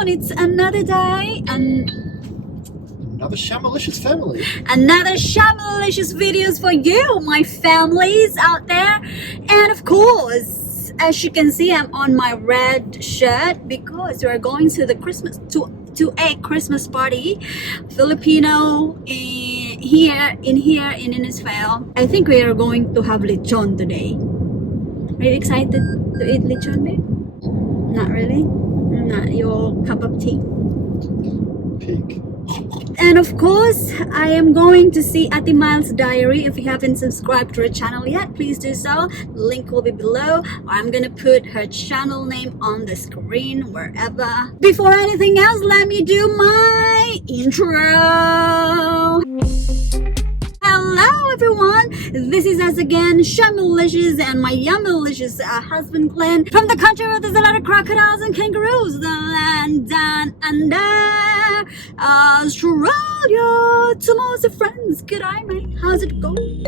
and it's another day and another ChamColyer family. Another ChamColyer videos for you, my families out there. And of course, as you can see, I'm on my red shirt because we're going to the Christmas to a Christmas party, Filipino here in Israel. I think we are going to have lechon today. Are you excited to eat lechon, babe? Not really? Not your cup of tea? Pig. And of course, I am going to see Ate Miles' diary. If you haven't subscribed to her channel yet, please do so. Link will be below. I'm gonna put her channel name on the screen, wherever. Before anything else, let me do my intro. Hello everyone, this is us again, ChamColyer and my yummylicious husband Glenn from the country where there's a lot of crocodiles and kangaroos, the land down under Australia. Tomorrow's friends, g'day mate, how's it going?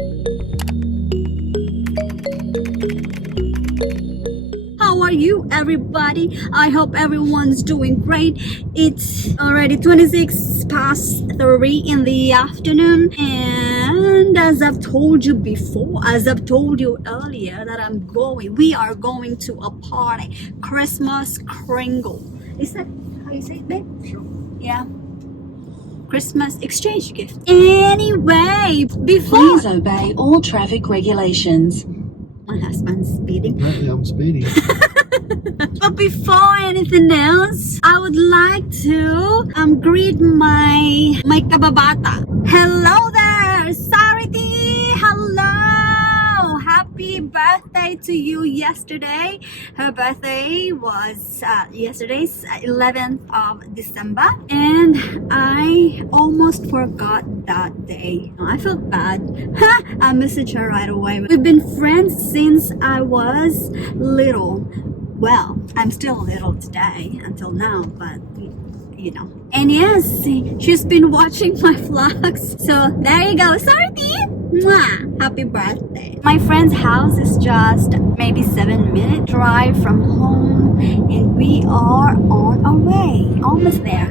How are you everybody? I hope everyone's doing great. It's already 26 past 3 in the afternoon, and as I've told you before, as I've told you earlier, that we are going to a party, Christmas Kringle. Is that how you say it, babe? Sure. Yeah. Christmas exchange gift. Anyway, before... Please obey all traffic regulations. My husband's speeding. Apparently I'm speeding. But before anything else, I would like to greet my kababata. Hello there, Sariti. Hello. Happy birthday to you yesterday. Her birthday was yesterday's 11th of December, and I almost forgot that day. I felt bad. I messaged her right away. We've been friends since I was little. Well, I'm still little today until now, but you know. And yes, she's been watching my vlogs. So there you go. Sarti! Mwah! Happy birthday. My friend's house is just maybe 7-minute drive from home, and we are on our way. Almost there.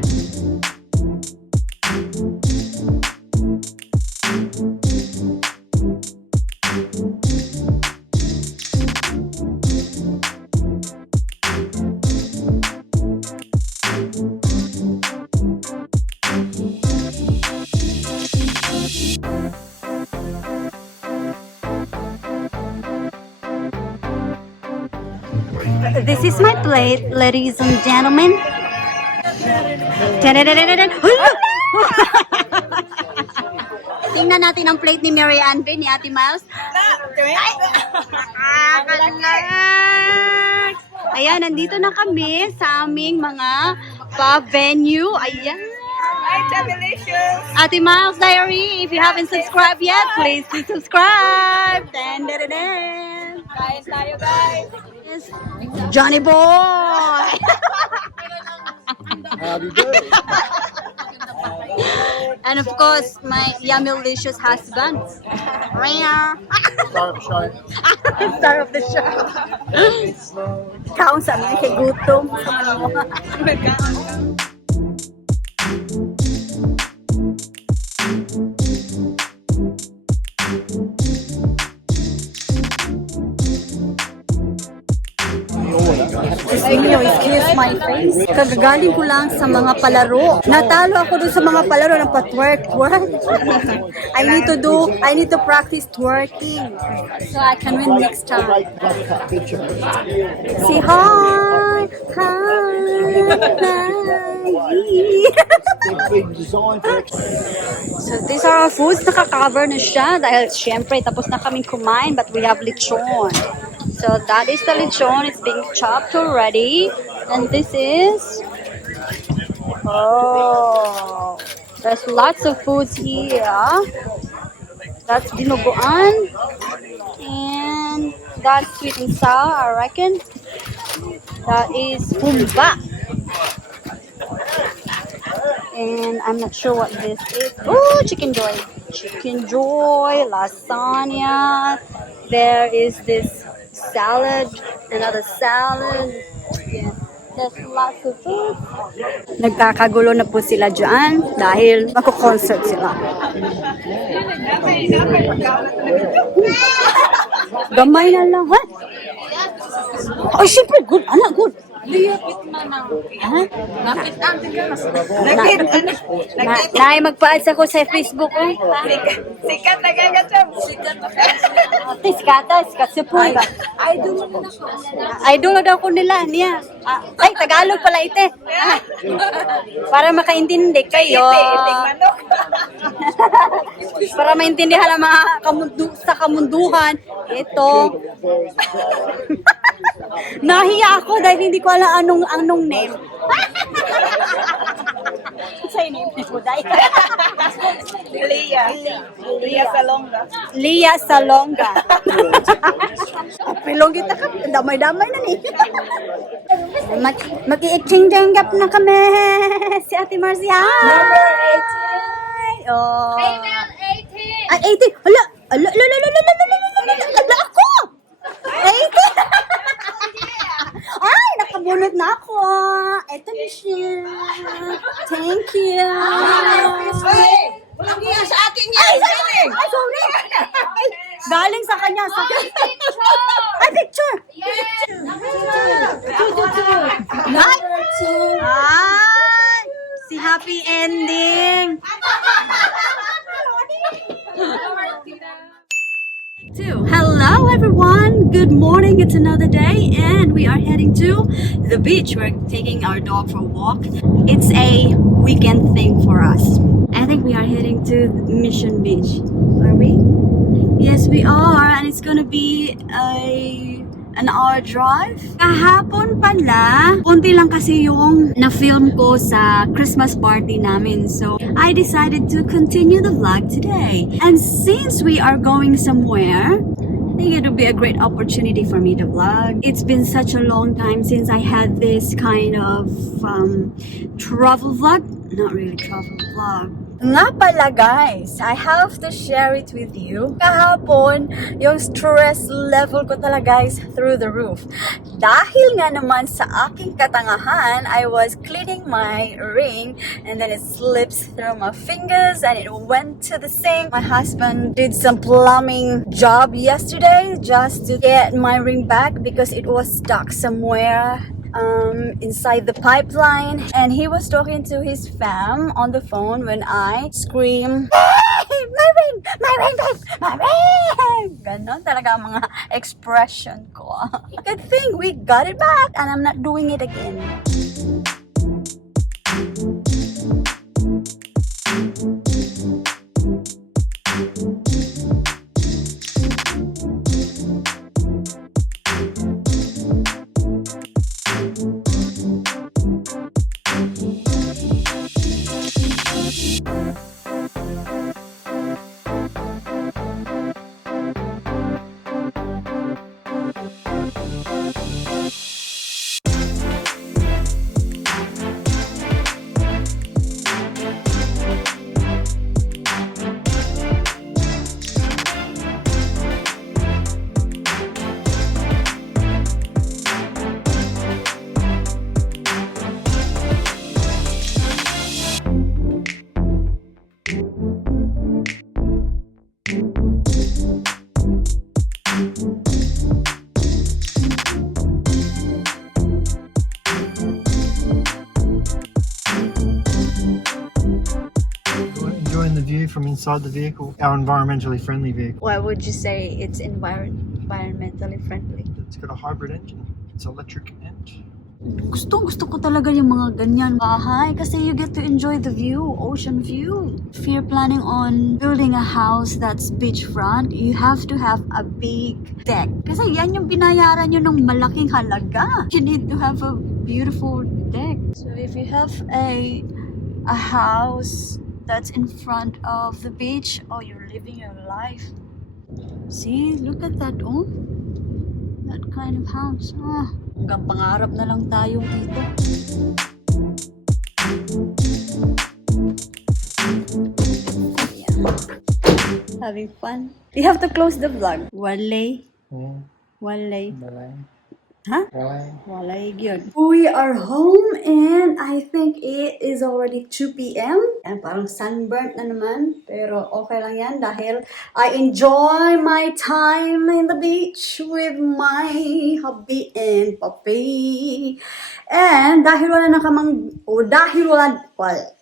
This is my plate, ladies and gentlemen. Tingnan natin ang plate ni Mary Ann, ni Ate Miles. Ayan, nandito na kami sa aming mga pa-venue. Ayan. Ate Miles' diary, if you haven't subscribed yet, please subscribe. Kain tayo, guys. Johnny boy. Howdy do. And of course, my yummylicious husband. Star Start the show. Star of the show. Kaon sa mga kigutom. Excuse my face. Kagagaling ko lang sa mga palaro. Natalo ako dun sa mga palaro ng pa-twerk. I need to practice twerking so I can win next time. Say hi. So these are our foods. Nakaka-cover na siya dahil syempre tapos na kaming kumain, but we have lechon. So that is the lechon. It's being chopped already. And this is... Oh, there's lots of foods here. That's dinuguan. And that's sweet and sour, I reckon. That is humba. And I'm not sure what this is. Oh, chicken joy. Chicken joy, lasagna. There is this salad, another salad. Yeah. There's lots of food. Nagkakagulo na po sila dyan dahil magko-concert sila. Gamay na lang, ha? Oh, syempre, good. Anak, good. Ha? Naay magpa-ads ako sa Facebook ko. Sikat na gagacham. Sikat si Puy. Idol na daw ko nila niya. Ay, Tagalog pala ite. Para makaintindi kayo. Para maintindihan ang mga sa kamunduhan. Ito. Nahiya ako dahil hindi ko alam anong name. Say name ni Buday. Lia Salonga. Lia Salonga. Pilong kita ka, damay-damay na ni. Mag-i-exchange gap na kami. Si Ate Marcia. Number 18. Oh. Female 18. Ay, 18. Hala, hala ako. 18. Ay, nakabunot na ako. Ito na siya. Thank you. Walang iya sa akin Ay, sorry. Galing sa kanya. Ay, picture. Number 2. Ay, si happy ending. Hello everyone, good morning. It's another day and we are heading to the beach. We're taking our dog for a walk. It's a weekend thing for us. I think we are heading to Mission Beach. Are we? Yes, we are, and it's gonna be an hour drive. Kahapon pala, konti lang kasi yung na-film ko sa Christmas party namin. So, I decided to continue the vlog today. And since we are going somewhere, I think it would be a great opportunity for me to vlog. It's been such a long time since I had this kind of travel vlog. Not really travel vlog. Nga pala guys, I have to share it with you. Kahapon, yung stress level ko talaga guys through the roof. Dahil nga naman sa aking katangahan, I was cleaning my ring and then it slips through my fingers and it went to the sink. My husband did some plumbing job yesterday just to get my ring back because it was stuck somewhere inside the pipeline, and he was talking to his fam on the phone when I scream, "Hey, my ring, my ring, babe, my ring!" Ganon talaga ang mga expression ko. Good thing we got it back and I'm not doing it again. From inside the vehicle, our environmentally friendly vehicle. Why would you say it's environmentally friendly? It's got a hybrid engine. It's electric and Gusto ko talaga yung mga ganyan bahay kasi you get to enjoy the view, ocean view. If you're planning on building a house that's beachfront, you have to have a big deck. Kasi yan yung binayaran nyo ng malaking halaga. You need to have a beautiful deck. So if you have a house that's in front of the beach, oh, you're living your life. See, look at that, oh. That kind of house. Hanggang pangarap na lang tayo dito. Yeah. Having fun. We have to close the vlog. Wale. yeah. Wale. Ha? Why? Walay gyud. We are home and I think it is already 2 p.m. And parang sunburnt na naman. Pero okay lang yan dahil I enjoy my time in the beach with my hubby and puppy. And dahil wala na kamang,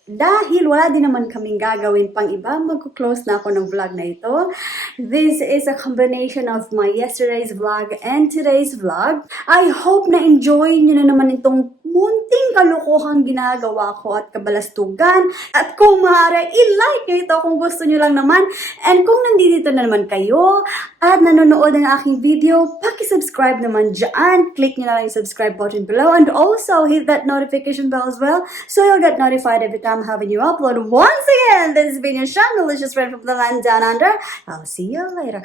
dahil wala din naman kaming gagawin pang iba, magko-close na ako ng vlog na ito. This is a combination of my yesterday's vlog and today's vlog. I hope na enjoy nyo na naman itong munting kalukuhang ginagawa ko at kabalastugan. At kung maaari, i-like nyo ito kung gusto nyo lang naman. And kung nandito na naman kayo at nanonood ng aking video, paki-subscribe naman dyan. Click nyo na lang yung subscribe button below and also hit that notification bell as well so you'll get notified every time I have a new upload. Once again, this has been your Delicious friend from the land down under. I'll see you later.